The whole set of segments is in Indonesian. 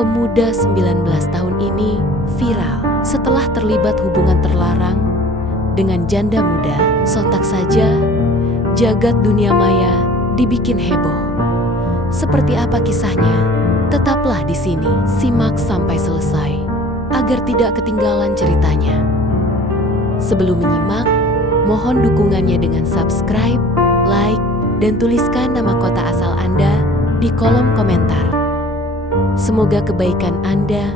Pemuda 19 tahun ini viral setelah terlibat hubungan terlarang dengan janda muda. Sontak saja, jagat dunia maya dibikin heboh. Seperti apa kisahnya? Tetaplah di sini, simak sampai selesai agar tidak ketinggalan ceritanya. Sebelum menyimak, mohon dukungannya dengan subscribe, like, dan tuliskan nama kota asal Anda di kolom komentar. Semoga kebaikan Anda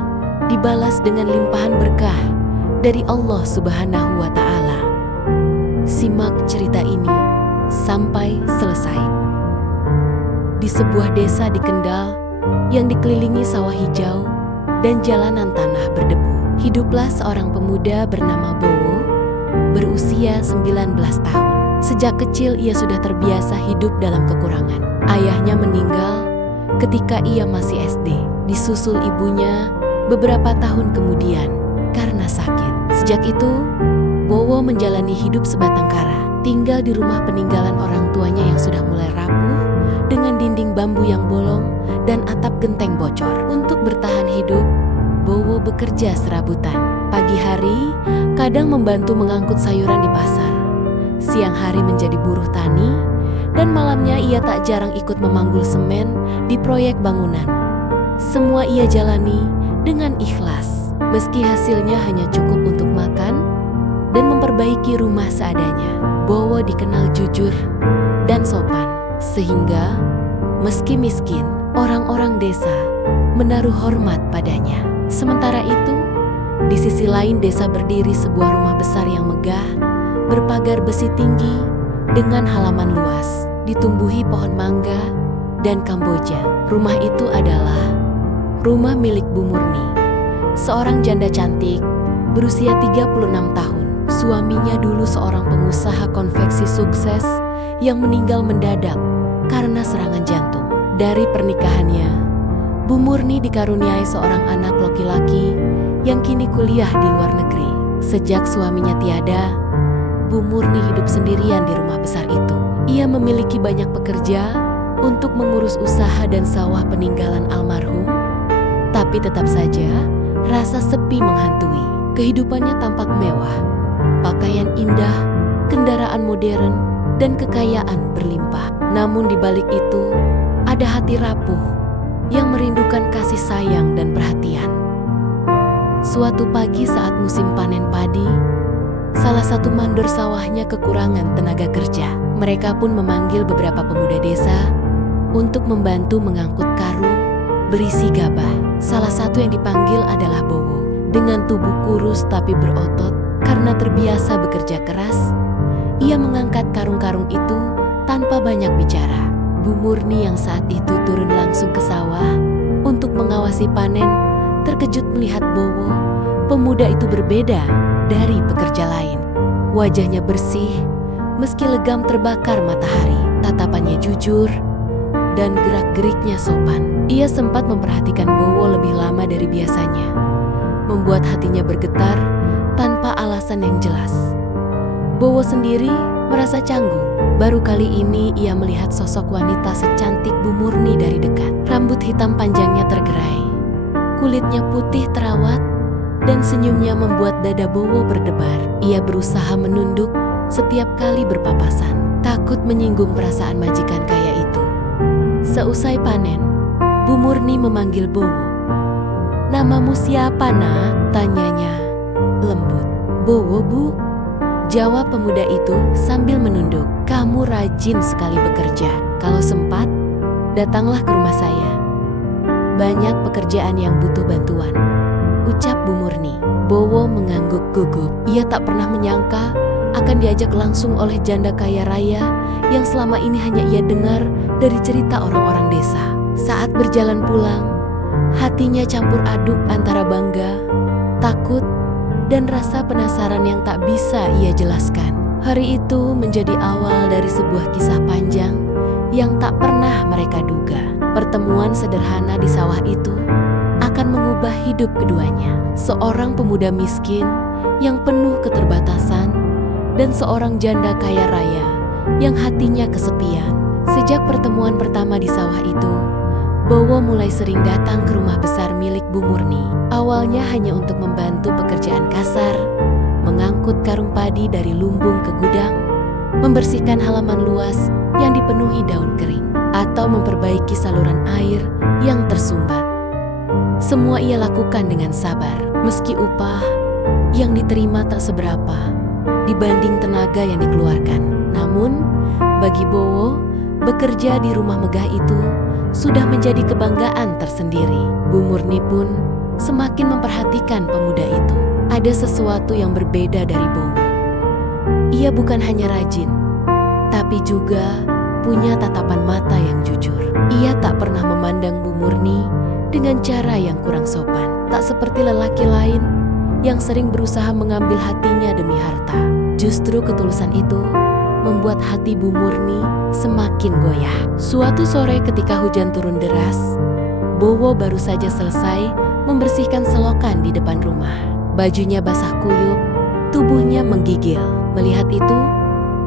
dibalas dengan limpahan berkah dari Allah Subhanahu wa Ta'ala. Simak cerita ini sampai selesai. Di sebuah desa di Kendal yang dikelilingi sawah hijau dan jalanan tanah berdebu, hiduplah seorang pemuda bernama Bowo, berusia 19 tahun. Sejak kecil ia sudah terbiasa hidup dalam kekurangan. Ayahnya meninggal ketika ia masih SD, disusul ibunya beberapa tahun kemudian karena sakit. Sejak itu, Bowo menjalani hidup sebatang kara, tinggal di rumah peninggalan orang tuanya yang sudah mulai rapuh dengan dinding bambu yang bolong dan atap genteng bocor. Untuk bertahan hidup, Bowo bekerja serabutan. Pagi hari, kadang membantu mengangkut sayuran di pasar. Siang hari menjadi buruh tani, dan malamnya ia tak jarang ikut memanggul semen di proyek bangunan. Semua ia jalani dengan ikhlas, meski hasilnya hanya cukup untuk makan dan memperbaiki rumah seadanya. Bowo dikenal jujur dan sopan, sehingga meski miskin, orang-orang desa menaruh hormat padanya. Sementara itu, di sisi lain desa berdiri sebuah rumah besar yang megah, berpagar besi tinggi dengan halaman luas, ditumbuhi pohon mangga dan kamboja. Rumah itu adalah rumah milik Bu Murni, seorang janda cantik berusia 36 tahun. Suaminya dulu seorang pengusaha konveksi sukses yang meninggal mendadak karena serangan jantung. Dari pernikahannya, Bu Murni dikaruniai seorang anak laki-laki yang kini kuliah di luar negeri. Sejak suaminya tiada, Bu Murni hidup sendirian di rumah besar itu. Ia memiliki banyak pekerja untuk mengurus usaha dan sawah peninggalan almarhum, tapi tetap saja rasa sepi menghantui. Kehidupannya tampak mewah, pakaian indah, kendaraan modern, dan kekayaan berlimpah. Namun di balik itu, ada hati rapuh yang merindukan kasih sayang dan perhatian. Suatu pagi saat musim panen padi, salah satu mandor sawahnya kekurangan tenaga kerja. Mereka pun memanggil beberapa pemuda desa untuk membantu mengangkut karung berisi gabah. Salah satu yang dipanggil adalah Bowo. Dengan tubuh kurus tapi berotot karena terbiasa bekerja keras, ia mengangkat karung-karung itu tanpa banyak bicara. Bu Murni yang saat itu turun langsung ke sawah untuk mengawasi panen, terkejut melihat Bowo. Pemuda itu berbeda dari pekerja lain. Wajahnya bersih, meski legam terbakar matahari. Tatapannya jujur, dan gerak-geriknya sopan. Ia sempat memperhatikan Bowo lebih lama dari biasanya, membuat hatinya bergetar tanpa alasan yang jelas. Bowo sendiri merasa canggung. Baru kali ini ia melihat sosok wanita secantik Bu Murni dari dekat. Rambut hitam panjangnya tergerai, kulitnya putih terawat, dan senyumnya membuat dada Bowo berdebar. Ia berusaha menunduk setiap kali berpapasan, takut menyinggung perasaan majikan kaya itu. Seusai panen, Bu Murni memanggil Bowo. "Namamu siapa, nak?" tanyanya lembut. "Bowo, Bu," jawab pemuda itu sambil menunduk. "Kamu rajin sekali bekerja. Kalau sempat, datanglah ke rumah saya. Banyak pekerjaan yang butuh bantuan," ucap Bu Murni. Bowo mengangguk gugup. Ia tak pernah menyangka akan diajak langsung oleh janda kaya raya yang selama ini hanya ia dengar dari cerita orang-orang desa. Saat berjalan pulang, hatinya campur aduk antara bangga, takut, dan rasa penasaran yang tak bisa ia jelaskan. Hari itu menjadi awal dari sebuah kisah panjang yang tak pernah mereka duga. Pertemuan sederhana di sawah itu akan mengubah hidup keduanya. Seorang pemuda miskin yang penuh keterbatasan dan seorang janda kaya raya yang hatinya kesepian. Sejak pertemuan pertama di sawah itu, Bowo mulai sering datang ke rumah besar milik Bu Murni. Awalnya hanya untuk membantu pekerjaan kasar, mengangkut karung padi dari lumbung ke gudang, membersihkan halaman luas yang dipenuhi daun kering, atau memperbaiki saluran air yang tersumbat. Semua ia lakukan dengan sabar, meski upah yang diterima tak seberapa dibanding tenaga yang dikeluarkan. Namun, bagi Bowo, bekerja di rumah megah itu sudah menjadi kebanggaan tersendiri. Bu Murni pun semakin memperhatikan pemuda itu. Ada sesuatu yang berbeda dari Bowo. Ia bukan hanya rajin, tapi juga punya tatapan mata yang jujur. Ia tak pernah memandang Bu Murni dengan cara yang kurang sopan. Tak seperti lelaki lain yang sering berusaha mengambil hatinya demi harta. Justru ketulusan itu membuat hati Bu Murni semakin goyah. Suatu sore ketika hujan turun deras, Bowo baru saja selesai membersihkan selokan di depan rumah. Bajunya basah kuyup, tubuhnya menggigil. Melihat itu,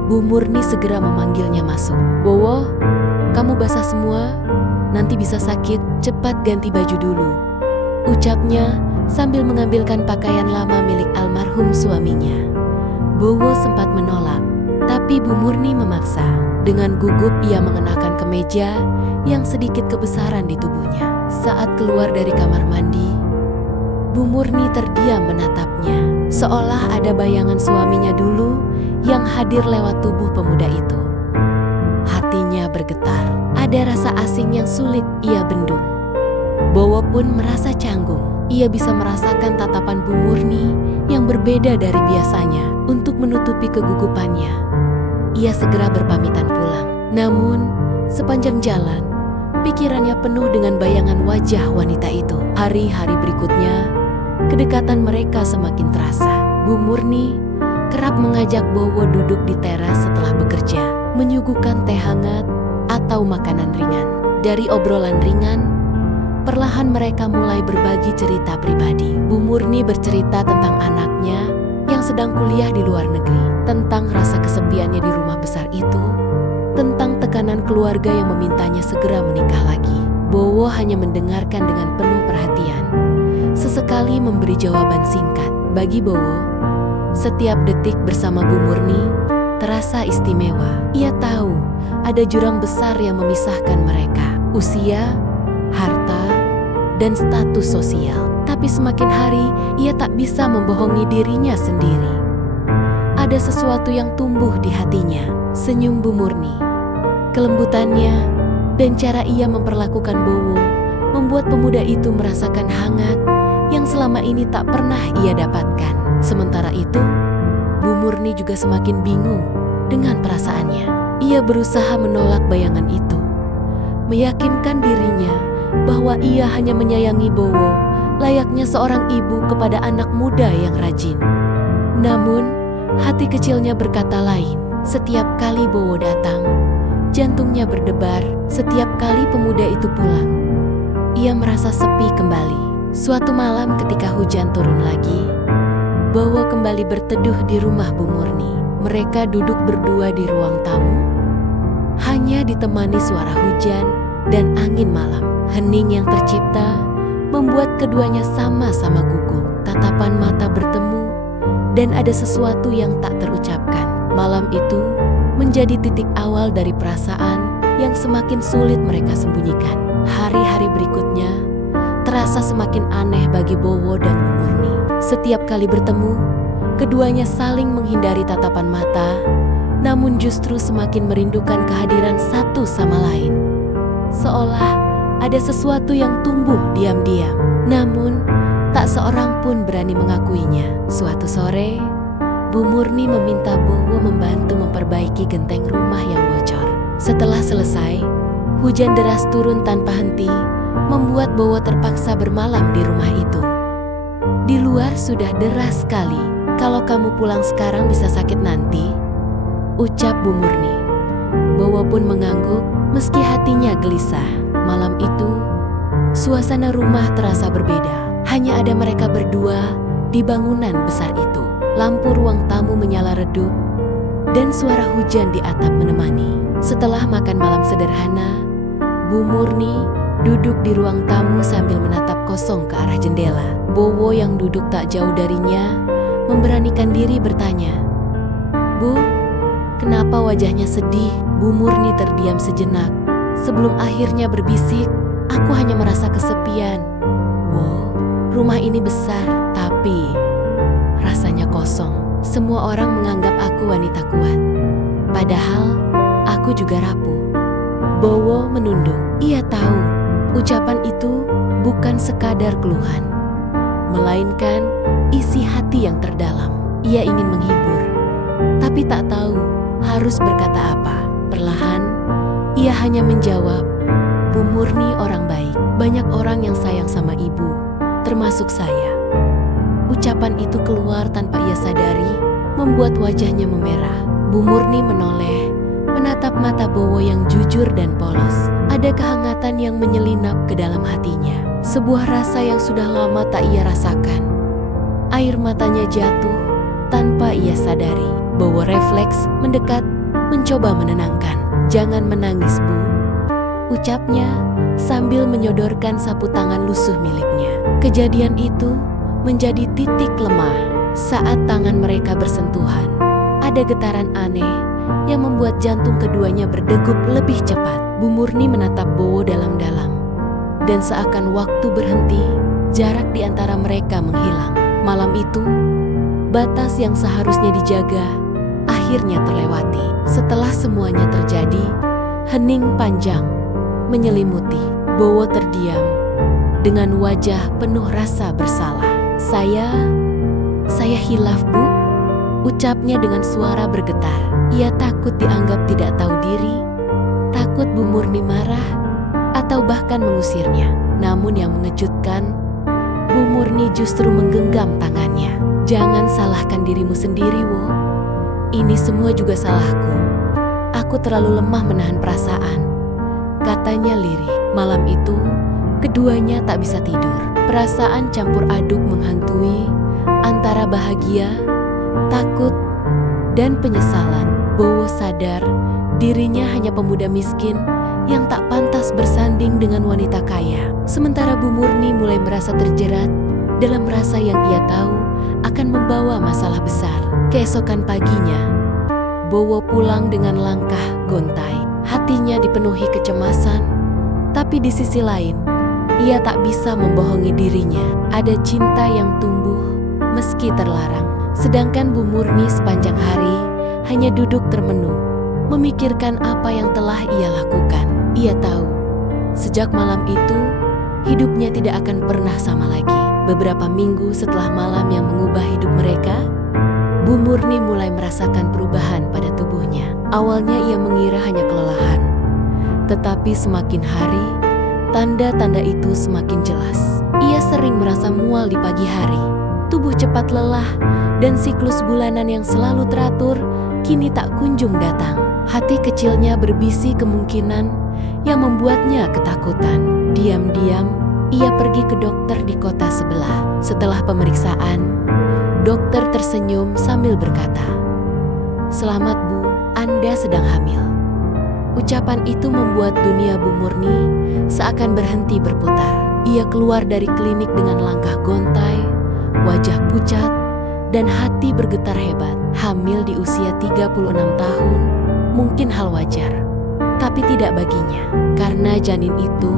Bu Murni segera memanggilnya masuk. "Bowo, kamu basah semua, nanti bisa sakit, cepat ganti baju dulu," ucapnya sambil mengambilkan pakaian lama milik almarhum suaminya. Bowo sempat menolak, tapi Bu Murni memaksa. Dengan gugup ia mengenakan kemeja yang sedikit kebesaran di tubuhnya. Saat keluar dari kamar mandi, Bu Murni terdiam menatapnya, seolah ada bayangan suaminya dulu yang hadir lewat tubuh pemuda itu. Hatinya bergetar, ada rasa asing yang sulit ia bendung. Bowo pun merasa canggung. Ia bisa merasakan tatapan Bu Murni yang berbeda dari biasanya. Untuk menutupi kegugupannya, ia segera berpamitan pulang. Namun, sepanjang jalan, pikirannya penuh dengan bayangan wajah wanita itu. Hari-hari berikutnya, kedekatan mereka semakin terasa. Bu Murni kerap mengajak Bowo duduk di teras setelah bekerja, menyuguhkan teh hangat atau makanan ringan. Dari obrolan ringan, perlahan mereka mulai berbagi cerita pribadi. Bu Murni bercerita tentang anaknya yang sedang kuliah di luar negeri, tentang rasa kesepiannya di rumah besar itu, tentang tekanan keluarga yang memintanya segera menikah lagi. Bowo hanya mendengarkan dengan penuh perhatian, sesekali memberi jawaban singkat. Bagi Bowo, setiap detik bersama Bu Murni terasa istimewa. Ia tahu ada jurang besar yang memisahkan mereka, usia, harta, dan status sosial. Tapi semakin hari, ia tak bisa membohongi dirinya sendiri. Ada sesuatu yang tumbuh di hatinya, senyum Bu Murni, kelembutannya, dan cara ia memperlakukan Bowo membuat pemuda itu merasakan hangat yang selama ini tak pernah ia dapatkan. Sementara itu, Bu Murni juga semakin bingung dengan perasaannya. Ia berusaha menolak bayangan itu, meyakinkan dirinya bahwa ia hanya menyayangi Bowo layaknya seorang ibu kepada anak muda yang rajin. Namun, hati kecilnya berkata lain. Setiap kali Bowo datang, jantungnya berdebar. Setiap kali pemuda itu pulang, ia merasa sepi kembali. Suatu malam ketika hujan turun lagi, Bowo kembali berteduh di rumah Bu Murni. Mereka duduk berdua di ruang tamu, hanya ditemani suara hujan dan angin malam. Hening yang tercipta membuat keduanya sama-sama gugup. Tatapan mata bertemu dan ada sesuatu yang tak terucapkan. Malam itu menjadi titik awal dari perasaan yang semakin sulit mereka sembunyikan. Hari-hari berikutnya terasa semakin aneh bagi Bowo dan Bu Murni. Setiap kali bertemu, keduanya saling menghindari tatapan mata, namun justru semakin merindukan kehadiran satu sama lain. Seolah ada sesuatu yang tumbuh diam-diam, namun tak seorang pun berani mengakuinya. Suatu sore, Bu Murni meminta Bowo membantu memperbaiki genteng rumah yang bocor. Setelah selesai, hujan deras turun tanpa henti, membuat Bowo terpaksa bermalam di rumah itu. Di luar sudah deras sekali. "Kalau kamu pulang sekarang bisa sakit nanti," ucap Bu Murni. Bowo pun mengangguk meski hatinya gelisah. Malam itu, suasana rumah terasa berbeda. Hanya ada mereka berdua di bangunan besar itu. Lampu ruang tamu menyala redup dan suara hujan di atap menemani. Setelah makan malam sederhana, Bu Murni duduk di ruang tamu sambil menatap kosong ke arah jendela. Bowo yang duduk tak jauh darinya memberanikan diri bertanya, "Bu, kenapa wajahnya sedih?" Bu Murni terdiam sejenak sebelum akhirnya berbisik, "Aku hanya merasa kesepian. Wow, rumah ini besar, tapi rasanya kosong. Semua orang menganggap aku wanita kuat. Padahal aku juga rapuh." Bowo menunduk. Ia tahu ucapan itu bukan sekadar keluhan, melainkan isi hati yang terdalam. Ia ingin menghibur, tapi tak tahu harus berkata apa. Perlahan, ia hanya menjawab, "Bu Murni orang baik. Banyak orang yang sayang sama ibu, termasuk saya." Ucapan itu keluar tanpa ia sadari, membuat wajahnya memerah. Bu Murni menoleh, menatap mata Bowo yang jujur dan polos. Ada kehangatan yang menyelinap ke dalam hatinya. Sebuah rasa yang sudah lama tak ia rasakan. Air matanya jatuh tanpa ia sadari. Bowo refleks mendekat, mencoba menenangkan. "Jangan menangis, Bu," ucapnya sambil menyodorkan sapu tangan lusuh miliknya. Kejadian itu menjadi titik lemah saat tangan mereka bersentuhan. Ada getaran aneh yang membuat jantung keduanya berdegup lebih cepat. Bu Murni menatap Bowo dalam-dalam, dan seakan waktu berhenti, jarak di antara mereka menghilang. Malam itu, batas yang seharusnya dijaga akhirnya terlewati. Setelah semuanya terjadi, hening panjang menyelimuti. Bowo terdiam dengan wajah penuh rasa bersalah. Saya hilaf, Bu," ucapnya dengan suara bergetar. Ia takut dianggap tidak tahu diri, takut Bu Murni marah, atau bahkan mengusirnya. Namun yang mengejutkan, Bu Murni justru menggenggam tangannya. "Jangan salahkan dirimu sendiri, Wo. Ini semua juga salahku. Aku terlalu lemah menahan perasaan," katanya lirih. Malam itu, keduanya tak bisa tidur. Perasaan campur aduk menghantui antara bahagia, takut, dan penyesalan. Bowo sadar dirinya hanya pemuda miskin yang tak pantas bersanding dengan wanita kaya. Sementara Bu Murni mulai merasa terjerat dalam rasa yang ia tahu akan membawa masalah besar. Keesokan paginya, Bowo pulang dengan langkah gontai. Hatinya dipenuhi kecemasan, tapi di sisi lain, ia tak bisa membohongi dirinya. Ada cinta yang tumbuh meski terlarang. Sedangkan Bu Murni sepanjang hari hanya duduk termenung, memikirkan apa yang telah ia lakukan. Ia tahu, sejak malam itu, hidupnya tidak akan pernah sama lagi. Beberapa minggu setelah malam yang mengubah hidup mereka, Bu Murni mulai merasakan perubahan pada tubuhnya. Awalnya ia mengira hanya kelelahan, tetapi semakin hari, tanda-tanda itu semakin jelas. Ia sering merasa mual di pagi hari, tubuh cepat lelah, dan siklus bulanan yang selalu teratur kini tak kunjung datang. Hati kecilnya berbisi kemungkinan yang membuatnya ketakutan. Diam-diam, ia pergi ke dokter di kota sebelah. Setelah pemeriksaan, dokter tersenyum sambil berkata, "Selamat, Bu, Anda sedang hamil." Ucapan itu membuat dunia Bu Murni seakan berhenti berputar. Ia keluar dari klinik dengan langkah gontai, wajah pucat, dan hati bergetar hebat. Hamil di usia 36 tahun mungkin hal wajar, tapi tidak baginya, karena janin itu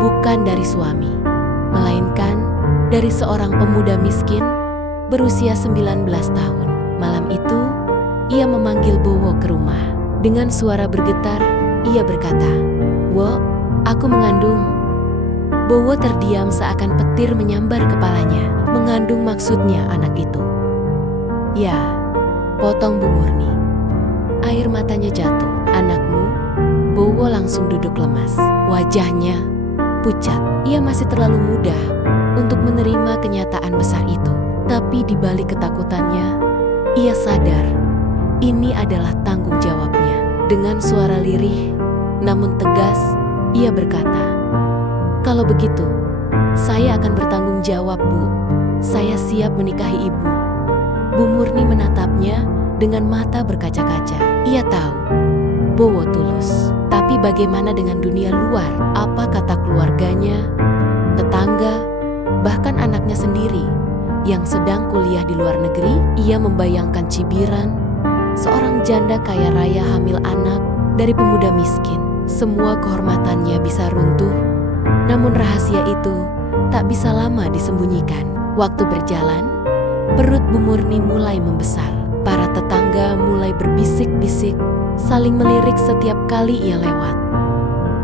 bukan dari suami, melainkan dari seorang pemuda miskin berusia 19 tahun. Malam itu, ia memanggil Bowo ke rumah. Dengan suara bergetar, ia berkata, "Wo, aku mengandung." Bowo terdiam seakan petir menyambar kepalanya. Mengandung maksudnya anak itu? "Ya," potong Bu Murni. Air matanya jatuh. "Anakmu?" Bowo langsung duduk lemas. Wajahnya pucat. Ia masih terlalu muda untuk menerima kenyataan besar itu. Tapi di balik ketakutannya, ia sadar ini adalah tanggung jawabnya. Dengan suara lirih namun tegas, ia berkata, "Kalau begitu, saya akan bertanggung jawab, Bu. Saya siap menikahi Ibu." Bu Murni menatapnya dengan mata berkaca-kaca. Ia tahu Bowo tulus. Tapi bagaimana dengan dunia luar? Apa kata keluarganya, tetangga, bahkan anaknya sendiri yang sedang kuliah di luar negeri? Ia membayangkan cibiran seorang janda kaya raya hamil anak dari pemuda miskin. Semua kehormatannya bisa runtuh, namun rahasia itu tak bisa lama disembunyikan. Waktu berjalan, perut Bu Murni mulai membesar. Para tetangga mulai berbisik-bisik, saling melirik setiap kali ia lewat.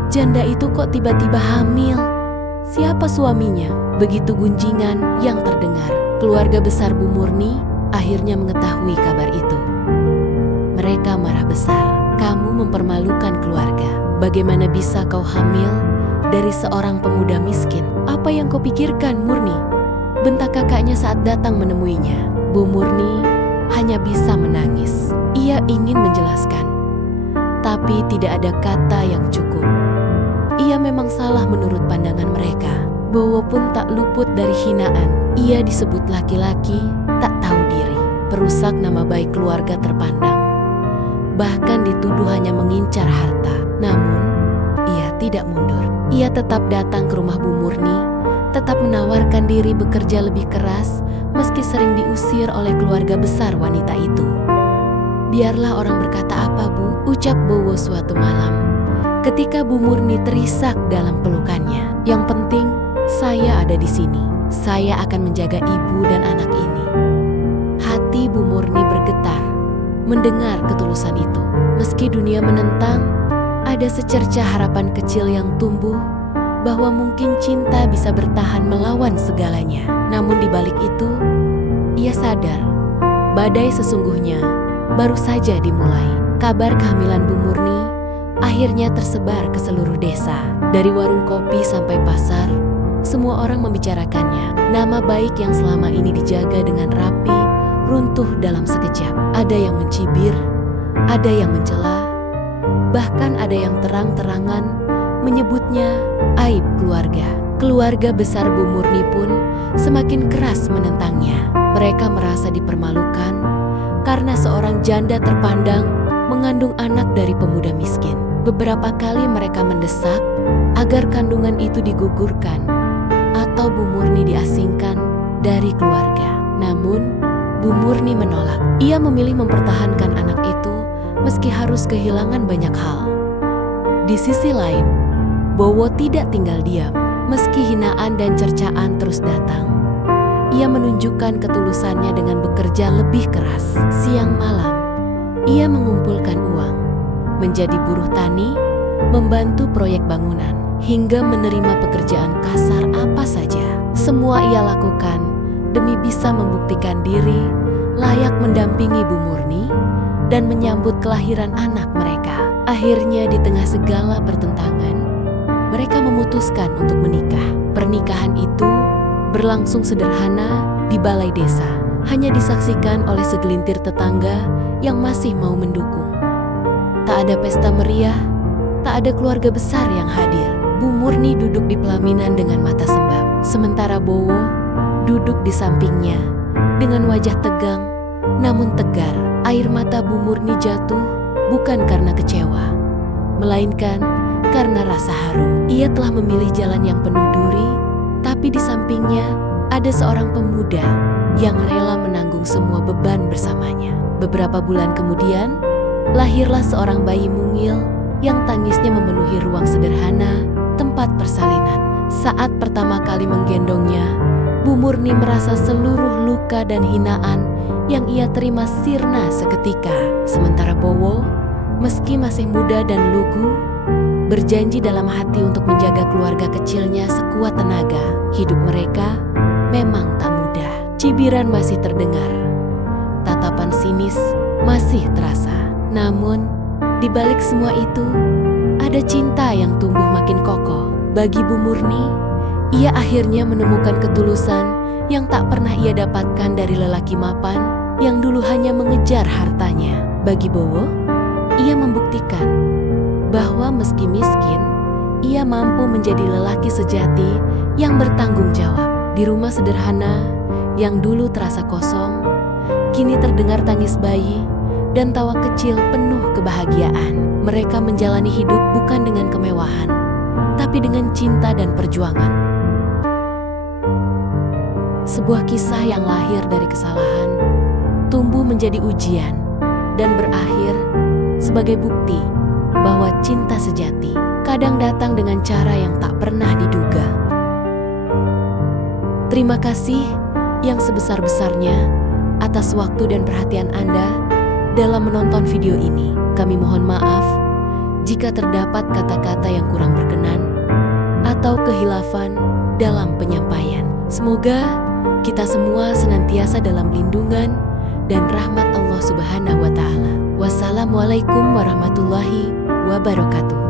Janda itu kok tiba-tiba hamil? Siapa suaminya? Begitu gunjingan yang terdengar. Keluarga besar Bu Murni akhirnya mengetahui kabar itu. Mereka marah besar. Kamu mempermalukan keluarga. Bagaimana bisa kau hamil dari seorang pemuda miskin? Apa yang kau pikirkan, Murni? Bentak kakaknya saat datang menemuinya. Bu Murni hanya bisa menangis. Ia ingin menjelaskan, tapi tidak ada kata yang cukup. Ia memang salah menurut pandangan mereka. Bowo pun tak luput dari hinaan. Ia disebut laki-laki tak tahu diri, perusak nama baik keluarga terpandang. Bahkan dituduh hanya mengincar harta. Namun, ia tidak mundur. Ia tetap datang ke rumah Bu Murni, tetap menawarkan diri bekerja lebih keras meski sering diusir oleh keluarga besar wanita itu. Biarlah orang berkata apa, Bu, ucap Bowo suatu malam ketika Bu Murni terisak dalam pelukannya. Yang penting, saya ada di sini. Saya akan menjaga ibu dan anak ini. Hati Bu Murni bergetar mendengar ketulusan itu. Meski dunia menentang, ada secerca harapan kecil yang tumbuh bahwa mungkin cinta bisa bertahan melawan segalanya. Namun di balik itu, ia sadar badai sesungguhnya baru saja dimulai. Kabar kehamilan Bu Murni akhirnya tersebar ke seluruh desa. Dari warung kopi sampai pasar, semua orang membicarakannya. Nama baik yang selama ini dijaga dengan rapi runtuh dalam sekejap. Ada yang mencibir, ada yang mencela, bahkan ada yang terang-terangan menyebutnya aib keluarga. Keluarga besar Bu Murni pun semakin keras menentangnya. Mereka merasa dipermalukan karena seorang janda terpandang mengandung anak dari pemuda miskin. Beberapa kali mereka mendesak agar kandungan itu digugurkan atau Bu Murni diasingkan dari keluarga. Namun, Bu Murni menolak. Ia memilih mempertahankan anak itu meski harus kehilangan banyak hal. Di sisi lain, Bowo tidak tinggal diam. Meski hinaan dan cercaan terus datang, ia menunjukkan ketulusannya dengan bekerja lebih keras. Siang malam, ia mengumpulkan uang, menjadi buruh tani, membantu proyek bangunan, hingga menerima pekerjaan kasar apa saja. Semua ia lakukan demi bisa membuktikan diri layak mendampingi Bu Murni dan menyambut kelahiran anak mereka. Akhirnya di tengah segala pertentangan, mereka memutuskan untuk menikah. Pernikahan itu berlangsung sederhana di balai desa, hanya disaksikan oleh segelintir tetangga yang masih mau mendukung. Tak ada pesta meriah, tak ada keluarga besar yang hadir. Bu Murni duduk di pelaminan dengan mata sembab, sementara Bowo duduk di sampingnya dengan wajah tegang namun tegar. Air mata Bu Murni jatuh bukan karena kecewa, melainkan karena rasa haru. Ia telah memilih jalan yang penuh duri, tapi di sampingnya ada seorang pemuda yang rela menanggung semua beban bersamanya. Beberapa bulan kemudian, lahirlah seorang bayi mungil yang tangisnya memenuhi ruang sederhana tempat persalinan. Saat pertama kali menggendongnya, Bu Murni merasa seluruh luka dan hinaan yang ia terima sirna seketika. Sementara Bowo, meski masih muda dan lugu, berjanji dalam hati untuk menjaga keluarga kecilnya sekuat tenaga. Hidup mereka memang tak mudah. Cibiran masih terdengar, tatapan sinis masih terasa. Namun, di balik semua itu, ada cinta yang tumbuh makin kokoh. Bagi Bu Murni, ia akhirnya menemukan ketulusan yang tak pernah ia dapatkan dari lelaki mapan yang dulu hanya mengejar hartanya. Bagi Bowo, ia membuktikan bahwa meski miskin, ia mampu menjadi lelaki sejati yang bertanggung jawab. Di rumah sederhana yang dulu terasa kosong, kini terdengar tangis bayi dan tawa kecil penuh kebahagiaan. Mereka menjalani hidup bukan dengan kemewahan, tapi dengan cinta dan perjuangan. Sebuah kisah yang lahir dari kesalahan, tumbuh menjadi ujian, dan berakhir sebagai bukti bahwa cinta sejati kadang datang dengan cara yang tak pernah diduga. Terima kasih yang sebesar-besarnya atas waktu dan perhatian Anda dalam menonton video ini. Kami mohon maaf jika terdapat kata-kata yang kurang berkenan atau kehilafan dalam penyampaian. Semoga kita semua senantiasa dalam lindungan dan rahmat Allah Subhanahu wa Ta'ala. Wassalamualaikum warahmatullahi wabarakatuh.